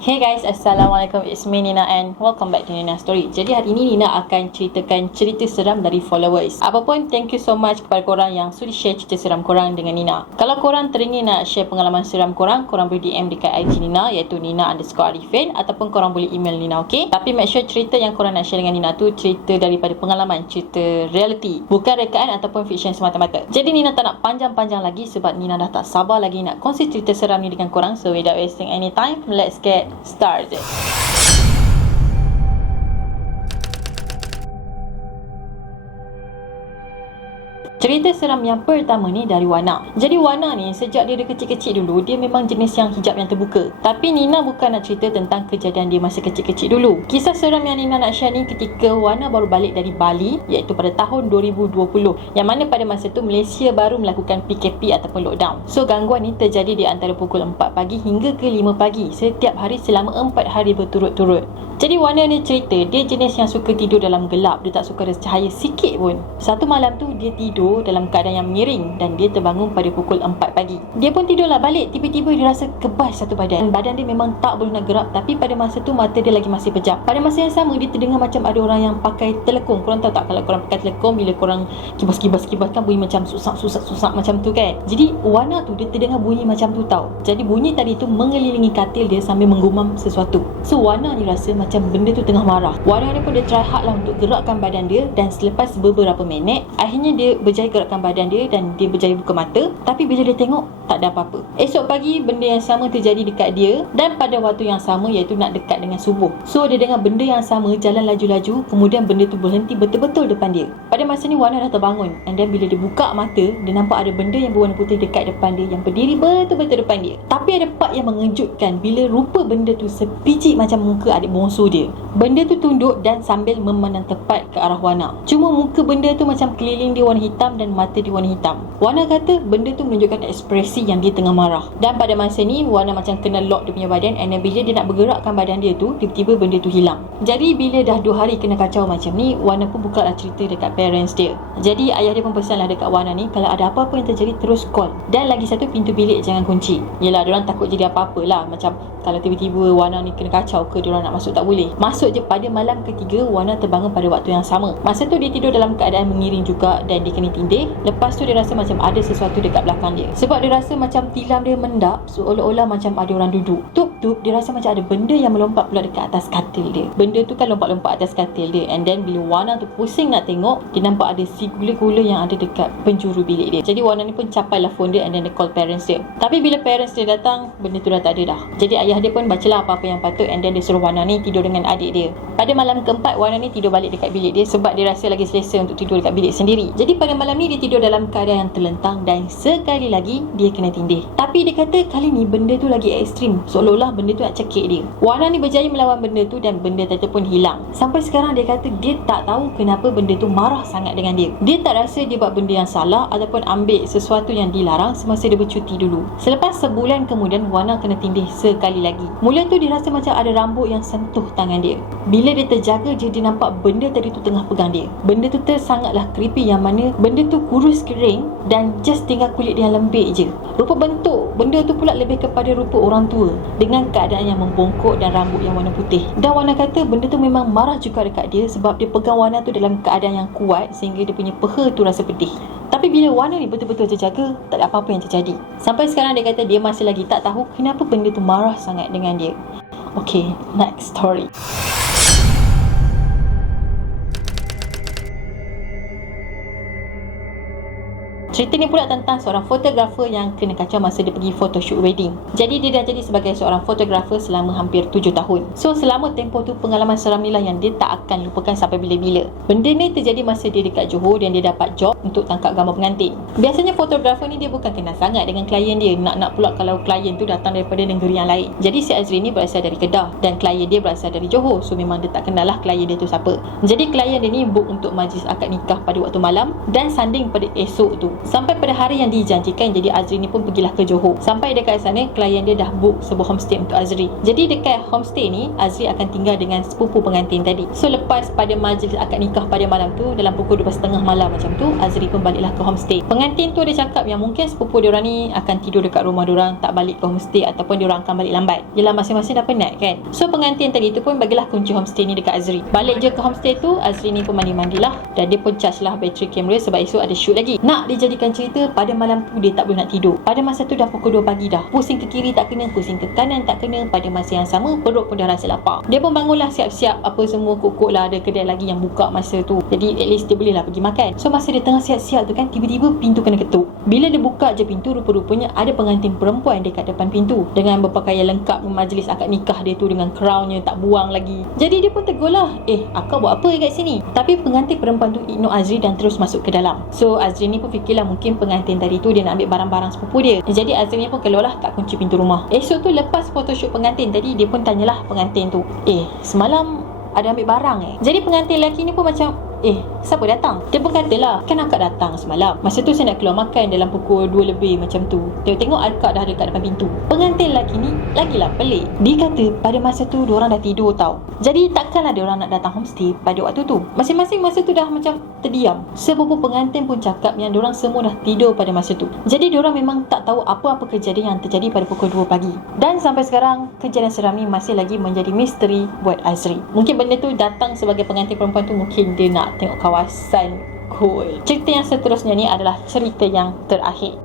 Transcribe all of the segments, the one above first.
Hey guys, Assalamualaikum. It's me Nina and welcome back to Nina Story. Jadi hari ini Nina akan ceritakan cerita seram dari followers. Apapun, thank you so much kepada korang yang sudi share cerita seram korang dengan Nina. Kalau korang teringin nak share pengalaman seram korang boleh DM dekat IG Nina, iaitu Nina_Arifin, ataupun korang boleh email Nina, okay? Tapi make sure cerita yang korang nak share dengan Nina tu cerita daripada pengalaman, cerita reality, bukan rekaan ataupun fiction semata-mata. Jadi Nina tak nak panjang-panjang lagi sebab Nina dah tak sabar lagi nak kongsi cerita seram ni dengan korang. So without wasting any time, let's get started. Cerita seram yang pertama ni dari Wana. Jadi Wana ni sejak dia kecil-kecil dulu, dia memang jenis yang hijab yang terbuka. Tapi Nina bukan nak cerita tentang kejadian dia masa kecil-kecil dulu. Kisah seram yang Nina nak share ni ketika Wana baru balik dari Bali, iaitu pada tahun 2020. Yang mana pada masa tu Malaysia baru melakukan PKP ataupun lockdown. So gangguan ni terjadi di antara pukul 4 pagi hingga ke 5 pagi setiap hari selama 4 hari berturut-turut. Jadi Wana ni cerita dia jenis yang suka tidur dalam gelap. Dia tak suka ada cahaya sikit pun. Satu malam tu dia tidur dalam keadaan yang miring dan dia terbangun pada pukul 4 pagi. Dia pun tidurlah balik. Tiba-tiba dia rasa kebas satu badan. Badan dia memang tak boleh nak gerak, tapi pada masa tu mata dia lagi masih pejam. Pada masa yang sama dia terdengar macam ada orang yang pakai telekung. Korang tahu tak kalau korang pakai telekung, bila korang kibas-kibas kan bunyi macam susak macam tu kan. Jadi Wana tu dia terdengar bunyi macam tu tau. Jadi bunyi tadi tu mengelilingi katil dia sambil menggumam sesuatu. So Wana ni rasa macam benda tu tengah marah. Wana ni pun dia try hard lah untuk gerakkan badan dia, dan selepas beberapa minit akhirnya dia berjaya gerakkan badan dia dan dia berjaya buka mata. Tapi bila dia tengok, tak ada apa-apa. Esok pagi benda yang sama terjadi dekat dia, dan pada waktu yang sama, iaitu nak dekat dengan subuh. So dia dengar benda yang sama jalan laju-laju, kemudian benda tu berhenti betul-betul depan dia. Pada masa ni Wana dah terbangun, and then bila dia buka mata, dia nampak ada benda yang berwarna putih dekat depan dia, yang berdiri betul-betul depan dia. Tapi ada part yang mengejutkan bila rupa benda tu sebiji macam muka adik bongsu dia. Benda tu tunduk dan sambil memandang tepat ke arah Wana. Cuma muka benda tu macam keliling dia warna hitam dan mata dia warna hitam. Wana kata benda tu menunjukkan ekspresi yang dia tengah marah. Dan pada masa ni Wana macam kena lock dia punya badan, and bila dia nak bergerakkan badan dia tu, tiba-tiba benda tu hilang. Jadi bila dah 2 hari kena kacau macam ni, Wana pun buka lah cerita dekat parents dia. Jadi ayah dia pun pesan lah dekat Wana ni, kalau ada apa-apa yang terjadi terus call. Dan lagi satu, pintu bilik jangan kunci. Yelah, diorang takut jadi apa-apa lah. Macam kalau tiba-tiba Wana ni kena kacau ke, diorang nak masuk tak boleh. Masuk je. Pada malam ketiga, Wana terbangun pada waktu yang sama. Masa tu dia tidur dalam keadaan mengiring juga, dan dia kena tindih. Lepas tu dia rasa macam ada sesuatu dekat belakang dia. Sebab dia rasa macam tilam dia mendap, seolah-olah macam ada orang duduk. Tup-tup, dia rasa macam ada benda yang melompat pula dekat atas katil dia. Benda tu kan lompat-lompat atas katil dia. And then bila Wana tu pusing nak tengok, dia nampak ada si gula-gula yang ada dekat penjuru bilik dia. Jadi Wana ni pun capailah phone dia, and then dia call parents dia. Tapi bila parents dia datang, benda tu dah tak ada dah. Jadi ayah dia pun bacalah apa-apa yang patut, and then dia suruh Wana ni tidur dengan adik dia. Pada malam keempat, Wana ni tidur balik dekat bilik dia sebab dia rasa lagi selesa untuk tidur dekat bilik sendiri. Jadi pada malam ni dia tidur dalam keadaan yang terlentang, dan sekali lagi dia kena tindih. Tapi dia kata kali ni benda tu lagi ekstrim, seolah-olah benda tu nak cekik dia. Wana ni berjaya melawan benda tu, dan benda tu pun hilang. Sampai sekarang dia kata dia tak tahu kenapa benda tu marah sangat dengan dia. Dia tak rasa dia buat benda yang salah ataupun ambil sesuatu yang dilarang semasa dia bercuti dulu. Selepas sebulan kemudian, Wana kena tindih sekali lagi. Mula tu dia rasa macam ada rambut yang sentuh tangan dia. Bila dia terjaga je, dia nampak benda tadi tu tengah pegang dia. Benda tu sangatlah creepy, yang mana benda tu kurus kering dan just tinggal kulit dia yang lembik je. Rupa bentuk benda tu pula lebih kepada rupa orang tua, dengan keadaan yang membongkok dan rambut yang warna putih. Dan Wana kata benda tu memang marah juga dekat dia sebab dia pegang Wana tu dalam keadaan yang kuat sehingga dia punya peha tu rasa pedih. Tapi bila Wana ni betul-betul terjaga, tak ada apa-apa yang terjadi. Sampai sekarang dia kata dia masih lagi tak tahu kenapa benda tu marah sangat dengan dia. Okay, next story. Cerita ni pula tentang seorang fotografer yang kena kacau masa dia pergi photoshoot wedding. Jadi dia dah jadi sebagai seorang fotografer selama hampir 7 tahun. So selama tempoh tu, pengalaman seram ni lah yang dia tak akan lupakan sampai bila-bila. Benda ni terjadi masa dia dekat Johor, dan dia dapat job untuk tangkap gambar pengantin. Biasanya fotografer ni dia bukan kenal sangat dengan klien dia. Nak pula kalau klien tu datang daripada negeri yang lain. Jadi si Azri ni berasal dari Kedah, dan klien dia berasal dari Johor. So memang dia tak kenal lah klien dia tu siapa. Jadi klien dia ni book untuk majlis akad nikah pada waktu malam, dan sanding pada esok tu. Sampai pada hari yang dijanjikan, jadi Azri ni pun pergilah ke Johor. Sampai dekat sana, klien dia dah book sebuah homestay untuk Azri. Jadi dekat homestay ni, Azri akan tinggal dengan sepupu pengantin tadi. So lepas pada majlis akad nikah pada malam tu, dalam pukul 12.30 malam macam tu, Azri pun baliklah ke homestay. Pengantin tu ada cakap yang mungkin sepupu diorang ni akan tidur dekat rumah diorang, tak balik ke homestay, ataupun diorang akan balik lambat. Yelah, masing-masing dah penat kan. So pengantin tadi tu pun bagilah kunci homestay ni dekat Azri. Balik je ke homestay tu, Azri ni pun mandi-mandilah, dan dia pun charge lah bateri kamera sebab esok ada shoot lagi. Nak dijadikan cerita, pada malam tu dia tak boleh nak tidur. Pada masa tu dah pukul 2 pagi dah. Pusing ke kiri tak kena, pusing ke kanan tak kena. Pada masa yang sama, perut pun dah rasa lapar. Dia pun bangunlah, siap-siap apa semua, kukuk lah, ada kedai lagi yang buka masa tu. Jadi at least dia boleh lah pergi makan. So masa dia tengah siap-siap tu kan, tiba-tiba pintu kena ketuk. Bila dia buka je pintu, rupa-rupanya ada pengantin perempuan dekat depan pintu dengan berpakaian lengkap majlis akad nikah dia tu, dengan crownnya tak buang lagi. Jadi dia pun tegur lah, akak buat apa kat sini? Tapi pengantin perempuan tu ignore Azri dan terus masuk ke dalam. So Azri ni pun fikirlah mungkin pengantin tadi tu dia nak ambil barang-barang sepupu dia. Jadi Azri ni pun keluarlah tak kunci pintu rumah. Esok tu lepas photoshoot pengantin tadi, dia pun tanyalah pengantin tu, semalam ada ambil barang Jadi pengantin lelaki ni pun macam, siapa datang? Dia pun katalah, kan akak datang semalam. Masa tu saya nak keluar makan dalam pukul 2 lebih macam tu. Tengok-tengok akak dah dekat depan pintu. Pengantin lelaki ni lagilah pelik. Dia kata pada masa tu diorang dah tidur tau. Jadi takkanlah diorang nak datang homestay pada waktu tu. Masing-masing masa tu dah macam terdiam. Sepupu pengantin pun cakap yang diorang semua dah tidur pada masa tu. Jadi diorang memang tak tahu apa-apa kejadian yang terjadi pada pukul 2 pagi. Dan sampai sekarang, kejadian seram ni masih lagi menjadi misteri buat Azri. Mungkin benda tu datang sebagai pengantin perempuan tu, mungkin dia nak tengok kawasan cool. Cerita yang seterusnya ni adalah cerita yang terakhir.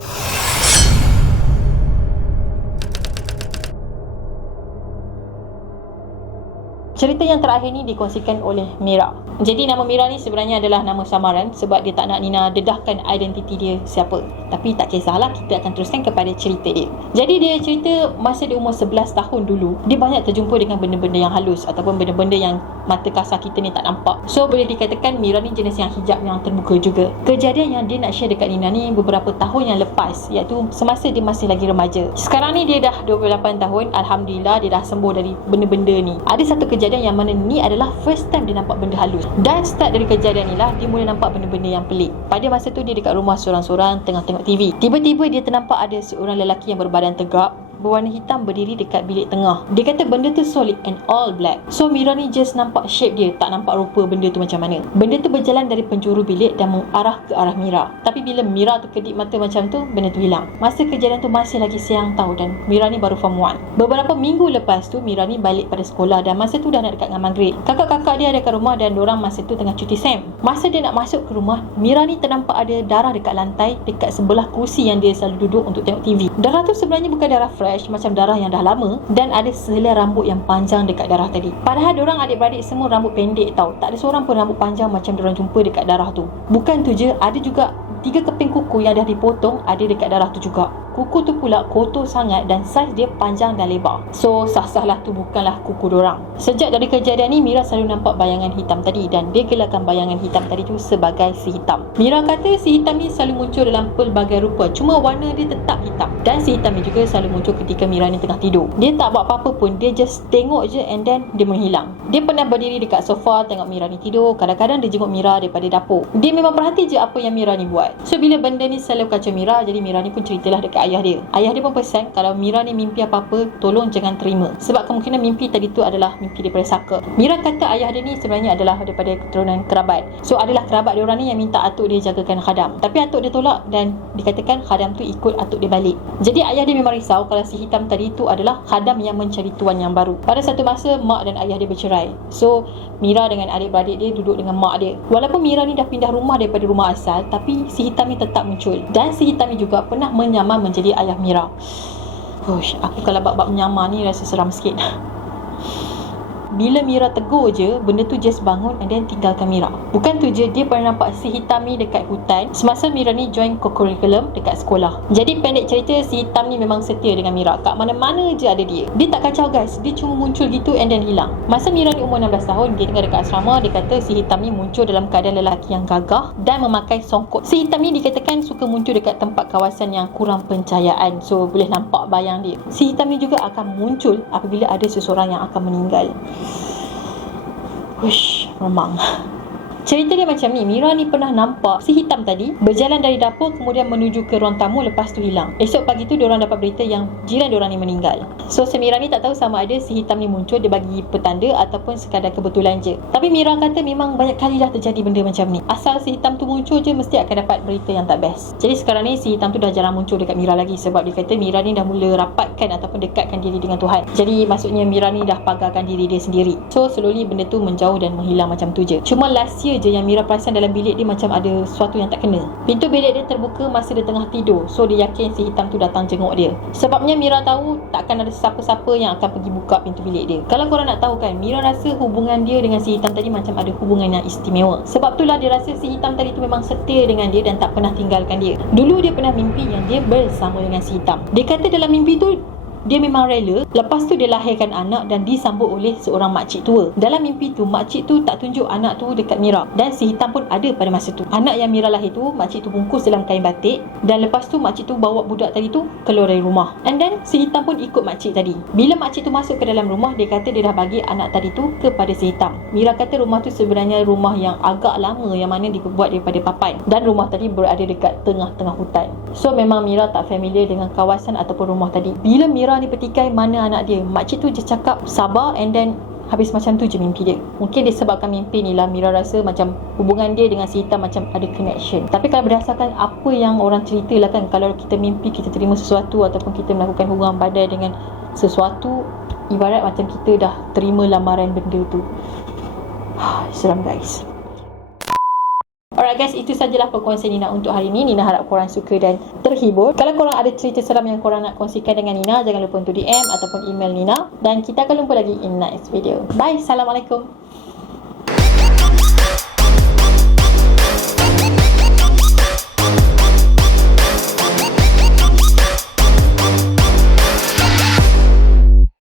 Cerita yang terakhir ni dikongsikan oleh Mira. Jadi nama Mira ni sebenarnya adalah nama samaran sebab dia tak nak Nina dedahkan identiti dia siapa. Tapi tak kisahlah, kita akan teruskan kepada cerita dia. Jadi dia cerita masa dia umur 11 tahun dulu, dia banyak terjumpa dengan benda-benda yang halus ataupun benda-benda yang mata kasar kita ni tak nampak. So boleh dikatakan Mira ni jenis yang hijab yang terbuka juga. Kejadian yang dia nak share dekat Nina ni beberapa tahun yang lepas, iaitu semasa dia masih lagi remaja. Sekarang ni dia dah 28 tahun. Alhamdulillah dia dah sembuh dari benda-benda ni. Ada satu kejadian yang mana ni adalah first time dia nampak benda halus. Dan start dari kejadian ni lah dia mula nampak benda-benda yang pelik. Pada masa tu dia dekat rumah seorang-seorang tengah tengok TV. Tiba-tiba dia ternampak ada seorang lelaki yang berbadan tegap, berwarna hitam, berdiri dekat bilik tengah. Dia kata benda tu solid and all black. So Mira ni just nampak shape dia, tak nampak rupa benda tu macam mana. Benda tu berjalan dari penjuru bilik dan mengarah ke arah Mira. Tapi bila Mira tu kedip mata macam tu, benda tu hilang. Masa kejadian tu masih lagi siang tahu, dan Mira ni baru form 1. Beberapa minggu lepas tu Mira ni balik pada sekolah dan masa tu dah nak dekat dengan maghrib. Kakak-kakak dia ada kat rumah dan diorang masa tu tengah cuti sem. Masa dia nak masuk ke rumah, Mira ni ternampak ada darah dekat lantai dekat sebelah kursi yang dia selalu duduk untuk tengok TV. Darah tu sebenarnya bukan darah fresh, macam darah yang dah lama, dan ada sehelai rambut yang panjang dekat darah tadi. Padahal diorang adik-beradik semua rambut pendek tau. Tak ada seorang pun rambut panjang macam diorang jumpa dekat darah tu. Bukan tu je, ada juga 3 keping kuku yang dah dipotong ada dekat darah tu juga. Kuku tu pula kotor sangat dan saiz dia panjang dan lebar. So sah-sahlah tu bukanlah kuku dorang. Sejak dari kejadian ni, Mira selalu nampak bayangan hitam tadi dan dia gelarkan bayangan hitam tadi tu sebagai si hitam. Mira kata si hitam ni selalu muncul dalam pelbagai rupa, cuma warna dia tetap hitam. Dan si hitam ni juga selalu muncul ketika Mira ni tengah tidur. Dia tak buat apa-apa pun, dia just tengok je and then dia menghilang. Dia pernah berdiri dekat sofa tengok Mira ni tidur. Kadang-kadang dia jenguk Mira daripada dapur. Dia memang perhati je apa yang Mira ni buat. So bila benda ni selalu kacau Mira, jadi Mira ni pun ceritalah dekat ayah dia. Ayah dia pun pesan kalau Mira ni mimpi apa-apa, tolong jangan terima, sebab kemungkinan mimpi tadi tu adalah mimpi daripada saka. Mira kata ayah dia ni sebenarnya adalah daripada keturunan kerabat. So adalah kerabat dia orang ni yang minta atuk dia jagakan khadam. Tapi atuk dia tolak dan dikatakan khadam tu ikut atuk dia balik. Jadi ayah dia memang risau kalau si hitam tadi tu adalah khadam yang mencari tuan yang baru. Pada satu masa mak dan ayah dia bercerai. So Mira dengan adik-beradik dia duduk dengan mak dia. Walaupun Mira ni dah pindah rumah daripada rumah asal, tapi si hitam ni tetap muncul. Dan si hitam ni juga pernah menyamar menjadi ayah Mira. Aku kalau bab-bab menyamar ni rasa seram sikit. Bila Mira tegur je, benda tu just bangun and then tinggalkan Mira. Bukan tu je, dia pernah nampak si hitam ni dekat hutan semasa Mira ni join co-curriculum dekat sekolah. Jadi pendek cerita, si hitam ni memang setia dengan Mira. Kat mana-mana je ada dia. Dia tak kacau guys, dia cuma muncul gitu and then hilang. Masa Mira ni umur 16 tahun, dia tinggal dekat asrama. Dia kata si hitam ni muncul dalam keadaan lelaki yang gagah dan memakai songkok. Si hitam ni dikatakan suka muncul dekat tempat kawasan yang kurang pencahayaan, so boleh nampak bayang dia. Si hitam ni juga akan muncul apabila ada seseorang yang akan meninggal. Memang. Cerita dia macam ni, Mira ni pernah nampak si hitam tadi berjalan dari dapur kemudian menuju ke ruang tamu, lepas tu hilang. Esok pagi tu diorang dapat berita yang jiran diorang ni meninggal. So si Mira ni tak tahu sama ada si hitam ni muncul dia bagi petanda ataupun sekadar kebetulan je. Tapi Mira kata memang banyak kali dah terjadi benda macam ni. Asal si hitam tu muncul je mesti akan dapat berita yang tak best. Jadi sekarang ni si hitam tu dah jarang muncul dekat Mira lagi sebab dia kata Mira ni dah mula rapatkan ataupun dekatkan diri dengan Tuhan. Jadi maksudnya Mira ni dah pagarkan diri dia sendiri. So slowly benda tu menjauh dan menghilang macam tu je. Cuma last year je yang Mira perasan dalam bilik dia macam ada sesuatu yang tak kena. Pintu bilik dia terbuka masa dia tengah tidur. So dia yakin si hitam tu datang jenguk dia. Sebabnya Mira tahu takkan ada siapa-siapa yang akan pergi buka pintu bilik dia. Kalau korang nak tahu kan, Mira rasa hubungan dia dengan si hitam tadi macam ada hubungan yang istimewa. Sebab itulah dia rasa si hitam tadi tu memang setia dengan dia dan tak pernah tinggalkan dia. Dulu dia pernah mimpi yang dia bersama dengan si hitam. Dia kata dalam mimpi tu dia memang rela. Lepas tu dia lahirkan anak dan disambut oleh seorang makcik tua. Dalam mimpi tu makcik tu tak tunjuk anak tu dekat Mira, dan si hitam pun ada pada masa tu. Anak yang Mira lahir tu makcik tu bungkus dalam kain batik, dan lepas tu makcik tu bawa budak tadi tu keluar dari rumah. And then si hitam pun ikut makcik tadi. Bila makcik tu masuk ke dalam rumah, dia kata dia dah bagi anak tadi tu kepada si hitam. Mira kata rumah tu sebenarnya rumah yang agak lama yang mana dibuat daripada papan, dan rumah tadi berada dekat tengah-tengah hutan. So memang Mira tak familiar dengan kawasan ataupun rumah tadi. Bila Mira ni petikai mana anak dia, makcik tu je cakap sabar, and then habis macam tu je mimpi dia. Mungkin disebabkan mimpi ni lah Mira rasa macam hubungan dia dengan si hitam macam ada connection. Tapi kalau berdasarkan apa yang orang cerita lah kan, kalau kita mimpi kita terima sesuatu ataupun kita melakukan hubungan badai dengan sesuatu, ibarat macam kita dah terima lamaran benda tu. Seram guys. Alright guys, itu sajalah perkongsian Nina untuk hari ini. Nina harap korang suka dan terhibur. Kalau korang ada cerita seram yang korang nak kongsikan dengan Nina, jangan lupa untuk DM ataupun email Nina. Dan kita akan jumpa lagi in next video. Bye, Assalamualaikum.